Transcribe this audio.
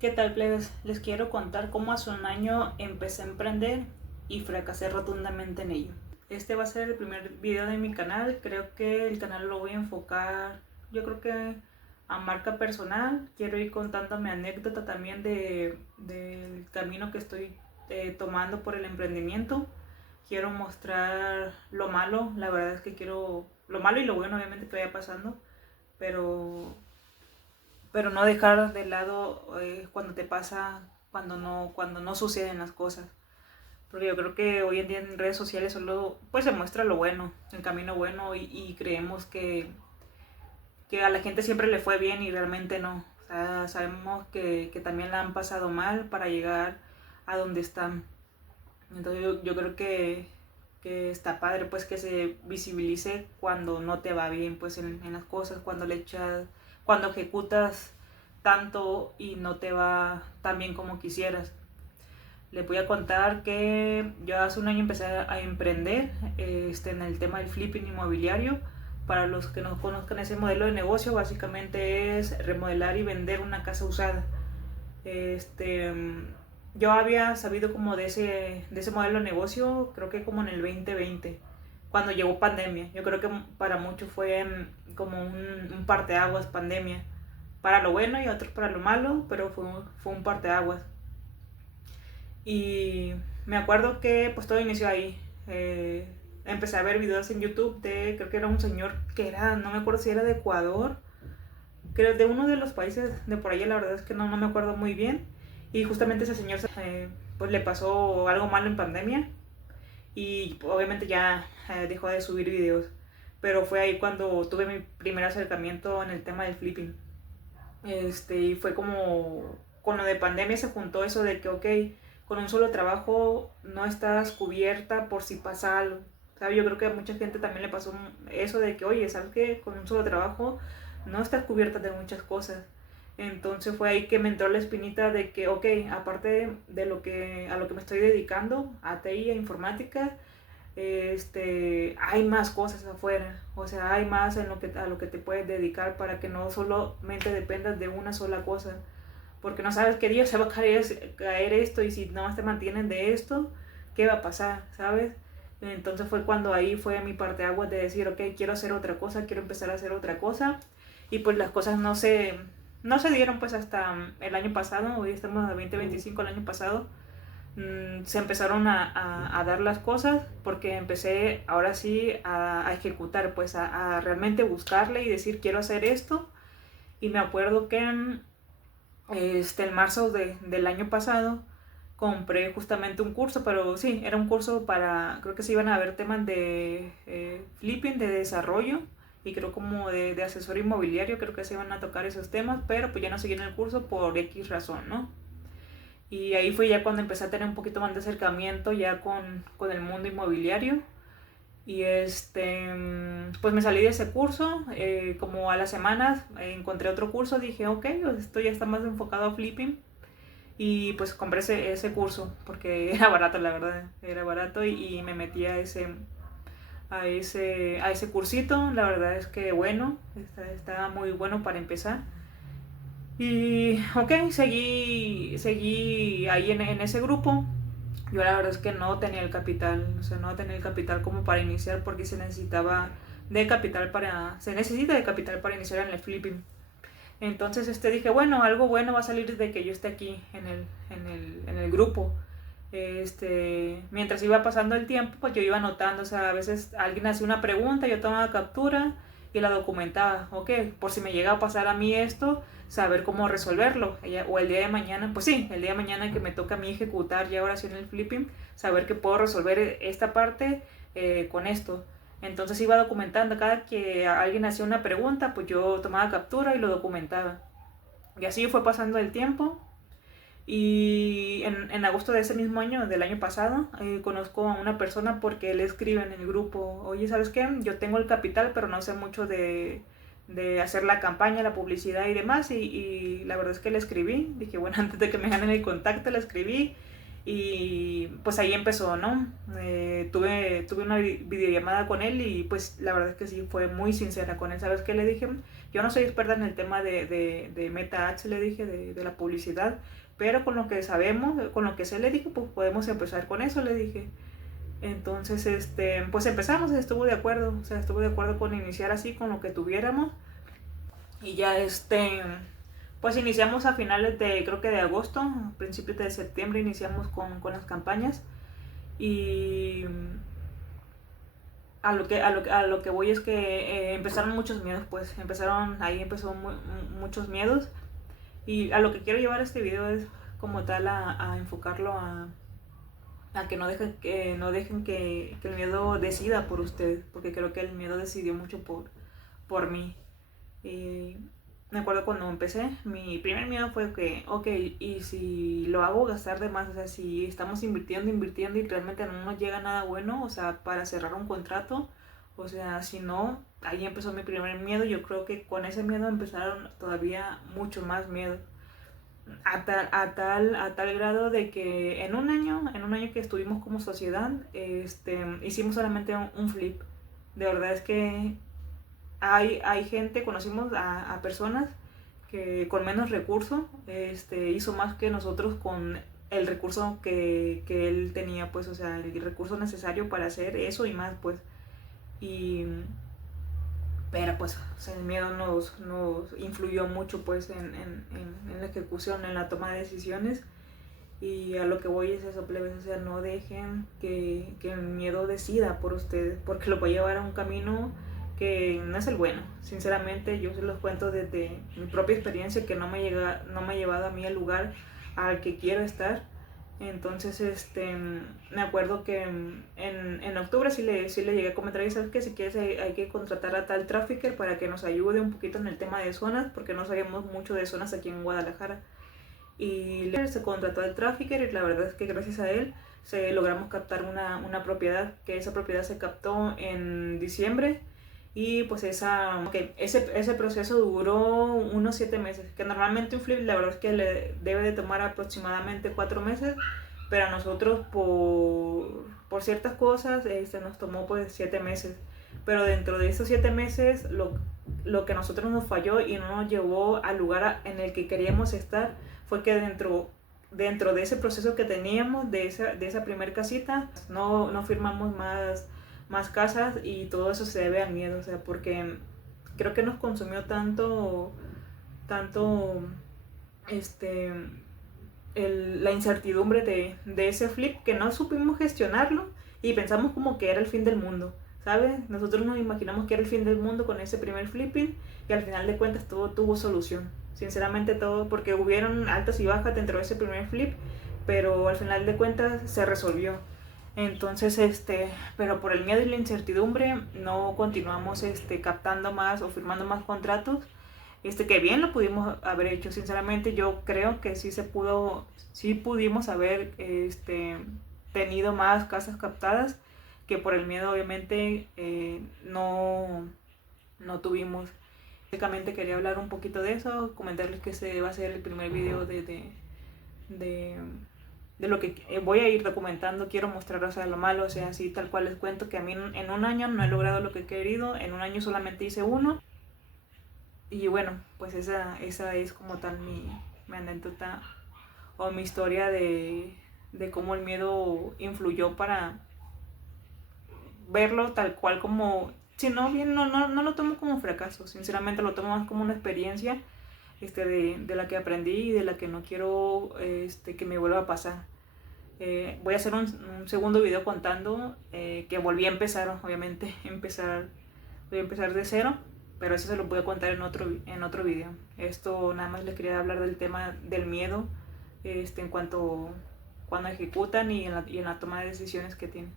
¿Qué tal, plebes? Les quiero contar cómo hace un año empecé a emprender y fracasé rotundamente en ello. Este va a ser el primer video de mi canal. Creo que el canal lo voy a enfocar, yo creo que a marca personal. Quiero ir contando mi anécdota también del camino que estoy tomando por el emprendimiento. Quiero mostrar lo malo, la verdad es que quiero lo malo y lo bueno obviamente que vaya pasando, pero no dejar de lado cuando te pasa, cuando no suceden las cosas. Porque yo creo que hoy en día en redes sociales solo pues se muestra lo bueno, el camino bueno y creemos que a la gente siempre le fue bien y realmente no. O sea, sabemos que también la han pasado mal para llegar a donde están. Entonces yo creo que está padre pues que se visibilice cuando no te va bien pues en las cosas, cuando ejecutas tanto y no te va tan bien como quisieras. Les voy a contar que yo hace un año empecé a emprender en el tema del flipping inmobiliario. Para los que no conozcan ese modelo de negocio, básicamente es remodelar y vender una casa usada. Este, yo había sabido como de ese modelo de negocio, creo que como en el 2020, cuando llegó pandemia. Yo creo que para muchos fue como un parteaguas pandemia, para lo bueno y otros para lo malo, pero fue un parteaguas. Y me acuerdo que pues todo inició ahí. Empecé a ver videos en YouTube creo que era un señor que era, no me acuerdo si era de Ecuador, creo de uno de los países de por allá, la verdad es que no me acuerdo muy bien. Y justamente ese señor pues le pasó algo malo en pandemia y obviamente ya dejó de subir videos. Pero fue ahí cuando tuve mi primer acercamiento en el tema del flipping. Y fue como con lo de pandemia se juntó eso de que, ok, con un solo trabajo no estás cubierta por si pasa algo. ¿Sabes? Yo creo que a mucha gente también le pasó eso de que, oye, ¿sabes qué? Con un solo trabajo no estás cubierta de muchas cosas. Entonces fue ahí que me entró la espinita de que, ok, aparte de a lo que me estoy dedicando, a TI, a informática, hay más cosas afuera, o sea, hay más a lo que te puedes dedicar para que no solamente dependas de una sola cosa, porque no sabes qué día se va a caer esto y si no más te mantienen de esto, ¿qué va a pasar? ¿Sabes? Entonces fue cuando ahí fue mi parte agua de decir, ok, quiero hacer otra cosa, quiero empezar a hacer otra cosa y pues las cosas no se dieron pues hasta el año pasado, hoy estamos a 2025, el año pasado se empezaron a dar las cosas porque empecé ahora sí a ejecutar, pues a realmente buscarle y decir quiero hacer esto. Y me acuerdo que en marzo del año pasado compré justamente un curso, pero sí, era un curso creo que se iban a ver temas de flipping, de desarrollo y creo como de asesor inmobiliario, creo que se iban a tocar esos temas, pero pues ya no seguí en el curso por X razón, ¿no? Y ahí fue ya cuando empecé a tener un poquito más de acercamiento ya con el mundo inmobiliario. Y pues me salí de ese curso, como a las semanas encontré otro curso, dije, ok, pues esto ya está más enfocado a flipping. Y pues compré ese curso porque era barato, la verdad, era barato y me metí a ese cursito. La verdad es que bueno, está muy bueno para empezar. Y ok, seguí ahí en ese grupo. Yo la verdad es que no tenía el capital, o sea, no tenía el capital como para iniciar porque se necesita de capital para iniciar en el flipping. Entonces dije, bueno, algo bueno va a salir de que yo esté aquí en el grupo. Mientras iba pasando el tiempo, pues yo iba anotando, o sea, a veces alguien hacía una pregunta, yo tomaba captura y la documentaba, ok, por si me llega a pasar a mí esto, saber cómo resolverlo, o el día de mañana, pues sí, el día de mañana que me toca a mí ejecutar ya ahora sí en el flipping, saber que puedo resolver esta parte con esto. Entonces iba documentando, cada que alguien hacía una pregunta, pues yo tomaba captura y lo documentaba. Y así fue pasando el tiempo. Y en agosto de ese mismo año, del año pasado, conozco a una persona porque él escribe en el grupo, oye, ¿sabes qué? Yo tengo el capital, pero no sé mucho de hacer la campaña, la publicidad y demás. Y la verdad es que le escribí, dije, bueno, antes de que me ganen el contacto, le escribí Y pues ahí empezó, ¿no? Tuve una videollamada con él y pues la verdad es que sí, fue muy sincera con él. ¿Sabes qué le dije? Yo no soy experta en el tema de Meta Ads, le dije, de la publicidad, pero con lo que sabemos, con lo que sé, le dije, pues podemos empezar con eso, le dije. Entonces, pues empezamos, estuvo de acuerdo, o sea, estuvo de acuerdo con iniciar así, con lo que tuviéramos. Y ya pues iniciamos a finales de, creo que de agosto, principios de septiembre iniciamos con las campañas. Y a lo que voy es que empezaron muchos miedos, pues ahí empezó muchos miedos. Y a lo que quiero llevar este video es como tal a enfocarlo a que no dejen que el miedo decida por ustedes, porque creo que el miedo decidió mucho por mí. Me acuerdo cuando empecé, mi primer miedo fue que, ok, y si lo hago gastar de más, o sea, si estamos invirtiendo y realmente no nos llega nada bueno, o sea, para cerrar un contrato, o sea, si no, ahí empezó mi primer miedo. Yo creo que con ese miedo empezaron todavía mucho más miedo. A tal grado de que en un año que estuvimos como sociedad, hicimos solamente un flip. De verdad es que hay gente, conocimos a personas que con menos recursos hizo más que nosotros con el recurso que él tenía, pues, o sea, el recurso necesario para hacer eso y más, pues. Y pero pues, o sea, el miedo nos influyó mucho, pues, en la ejecución, en la toma de decisiones. Y a lo que voy es eso, plebes, o sea, no dejen que el miedo decida por ustedes, porque lo va a llevar a un camino que no es el bueno. Sinceramente, yo se los cuento desde mi propia experiencia, que no me ha llevado a mí al lugar al que quiero estar. Entonces, me acuerdo que en octubre sí le llegué a comentar, ¿sabes qué? Si quieres hay que contratar a tal trafficker para que nos ayude un poquito en el tema de zonas, porque no sabíamos mucho de zonas aquí en Guadalajara. Y se contrató al trafficker y la verdad es que gracias a él logramos captar una propiedad, que esa propiedad se captó en diciembre. Y pues ese proceso duró unos 7 meses, que normalmente un flip la verdad es que le debe de tomar aproximadamente 4 meses, pero a nosotros por ciertas cosas nos tomó pues 7 meses. Pero dentro de esos 7 meses lo que a nosotros nos falló y no nos llevó al lugar en el que queríamos estar fue que dentro de ese proceso que teníamos, de esa primer casita, no firmamos más casas, y todo eso se debe al miedo, o sea, porque creo que nos consumió tanto la incertidumbre de ese flip, que no supimos gestionarlo y pensamos como que era el fin del mundo, ¿sabes? Nosotros nos imaginamos que era el fin del mundo con ese primer flipping, y al final de cuentas todo tuvo solución. Sinceramente todo, porque hubieron altas y bajas dentro de ese primer flip, pero al final de cuentas se resolvió. Entonces, pero por el miedo y la incertidumbre no continuamos captando más o firmando más contratos, que bien lo pudimos haber hecho. Sinceramente yo creo que sí pudimos haber tenido más casas captadas, que por el miedo obviamente no tuvimos. Básicamente quería hablar un poquito de eso, comentarles que ese va a ser el primer video de lo que voy a ir documentando. Quiero mostraros, o sea, lo malo, o sea, así tal cual les cuento que a mí en un año no he logrado lo que he querido, en un año solamente hice uno. Y bueno, pues esa es como tal mi anécdota o mi historia de cómo el miedo influyó para verlo tal cual como, si no bien, no lo tomo como fracaso, sinceramente lo tomo más como una experiencia de la que aprendí y de la que no quiero que me vuelva a pasar. Voy a hacer un segundo video contando que volví a empezar, obviamente, voy a empezar de cero, pero eso se lo voy a contar en otro video. Esto nada más les quería hablar del tema del miedo en cuanto cuando ejecutan y en la toma de decisiones que tienen.